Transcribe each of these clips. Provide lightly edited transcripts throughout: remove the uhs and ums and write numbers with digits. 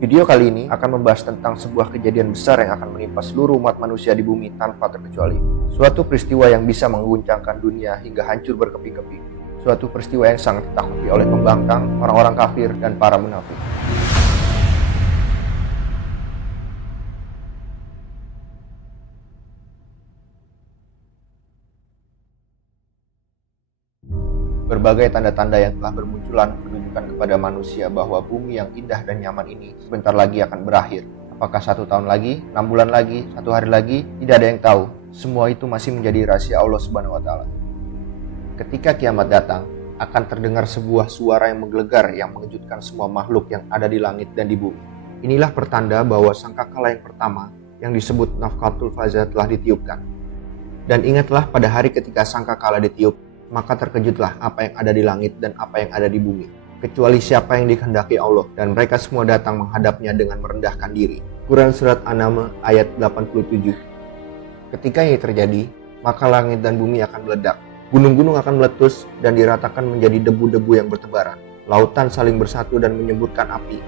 Video kali ini akan membahas tentang sebuah kejadian besar yang akan menimpa seluruh umat manusia di bumi tanpa terkecuali. Suatu peristiwa yang bisa mengguncangkan dunia hingga hancur berkeping-keping. Suatu peristiwa yang sangat ditakuti oleh pembangkang, orang-orang kafir, dan para munafik. Berbagai tanda-tanda yang telah bermunculan menunjukkan kepada manusia bahwa bumi yang indah dan nyaman ini sebentar lagi akan berakhir. Apakah 1 tahun lagi, 6 bulan lagi, 1 hari lagi? Tidak ada yang tahu. Semua itu masih menjadi rahasia Allah Subhanahu wa Ta'ala. Ketika kiamat datang, akan terdengar sebuah suara yang menggelegar yang mengejutkan semua makhluk yang ada di langit dan di bumi. Inilah pertanda bahwa sangkakala yang pertama yang disebut Nafkhatul Faza telah ditiupkan. Dan ingatlah pada hari ketika sangkakala ditiup, maka terkejutlah apa yang ada di langit dan apa yang ada di bumi, kecuali siapa yang dikehendaki Allah, dan mereka semua datang menghadapnya dengan merendahkan diri. Quran Surat An-Naml ayat 87. Ketika ini terjadi, maka langit dan bumi akan meledak, gunung-gunung akan meletus dan diratakan menjadi debu-debu yang bertebaran, lautan saling bersatu dan menyemburkan api.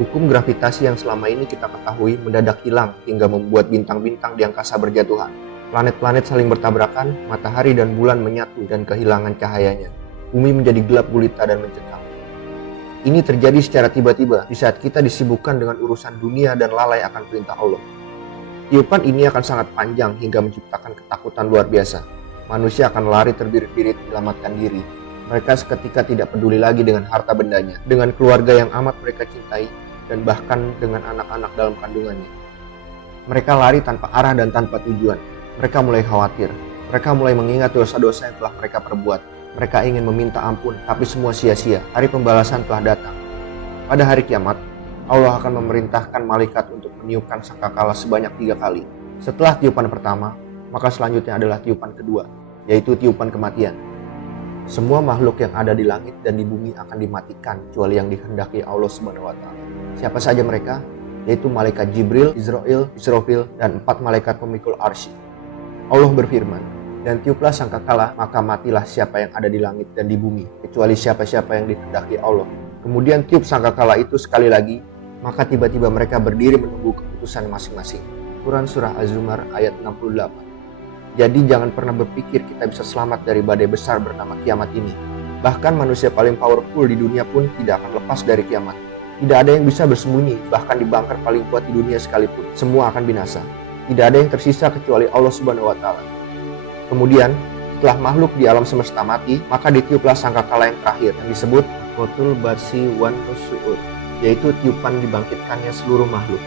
Hukum gravitasi yang selama ini kita ketahui mendadak hilang hingga membuat bintang-bintang di angkasa berjatuhan. Planet-planet saling bertabrakan, matahari dan bulan menyatu dan kehilangan cahayanya. Bumi menjadi gelap gulita dan mencekam. Ini terjadi secara tiba-tiba di saat kita disibukkan dengan urusan dunia dan lalai akan perintah Allah. Tiupan ini akan sangat panjang hingga menciptakan ketakutan luar biasa. Manusia akan lari terbirit-birit menyelamatkan diri. Mereka seketika tidak peduli lagi dengan harta bendanya, dengan keluarga yang amat mereka cintai, dan bahkan dengan anak-anak dalam kandungannya. Mereka lari tanpa arah dan tanpa tujuan. Mereka mulai khawatir. Mereka mulai mengingat dosa-dosa yang telah mereka perbuat. Mereka ingin meminta ampun, tapi semua sia-sia. Hari pembalasan telah datang. Pada hari kiamat, Allah akan memerintahkan malaikat untuk meniupkan sangkakala sebanyak 3 kali. Setelah tiupan pertama, maka selanjutnya adalah tiupan kedua, yaitu tiupan kematian. Semua makhluk yang ada di langit dan di bumi akan dimatikan, kecuali yang dikehendaki Allah Subhanahu wa Ta'ala. Siapa saja mereka? Yaitu malaikat Jibril, Israel, Israfil, dan 4 malaikat pemikul arsy. Allah berfirman, dan tiuplah sangkakala, maka matilah siapa yang ada di langit dan di bumi, kecuali siapa-siapa yang dikehendaki Allah. Kemudian tiup sangkakala itu sekali lagi, maka tiba-tiba mereka berdiri menunggu keputusan masing-masing. Quran Surah Az-Zumar ayat 68. Jadi jangan pernah berpikir kita bisa selamat dari badai besar bernama kiamat ini. Bahkan manusia paling powerful di dunia pun tidak akan lepas dari kiamat. Tidak ada yang bisa bersembunyi, bahkan di bunker paling kuat di dunia sekalipun. Semua akan binasa. Tidak ada yang tersisa kecuali Allah Subhanahu wa Ta'ala. Kemudian, setelah makhluk di alam semesta mati, maka ditiuplah sangkakala yang terakhir yang disebut Qatul Barsi wan Nusu'ud, yaitu tiupan dibangkitkannya seluruh makhluk.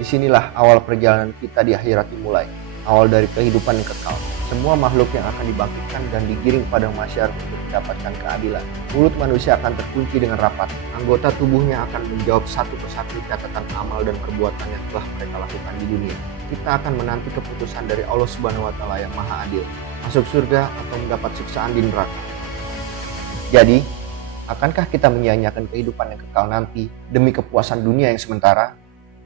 Disinilah awal perjalanan kita di akhirat dimulai, awal dari kehidupan yang kekal. Semua makhluk yang akan dibangkitkan dan digiring pada mahsyar untuk mendapatkan keadilan. Mulut manusia akan terkunci dengan rapat. Anggota tubuhnya akan menjawab satu persatu catatan amal dan perbuatan yang telah mereka lakukan di dunia. Kita akan menanti keputusan dari Allah Subhanahu wa Ta'ala yang Maha Adil, masuk surga atau mendapat siksaan di neraka. Jadi, akankah kita menyia-nyiakan kehidupan yang kekal nanti demi kepuasan dunia yang sementara?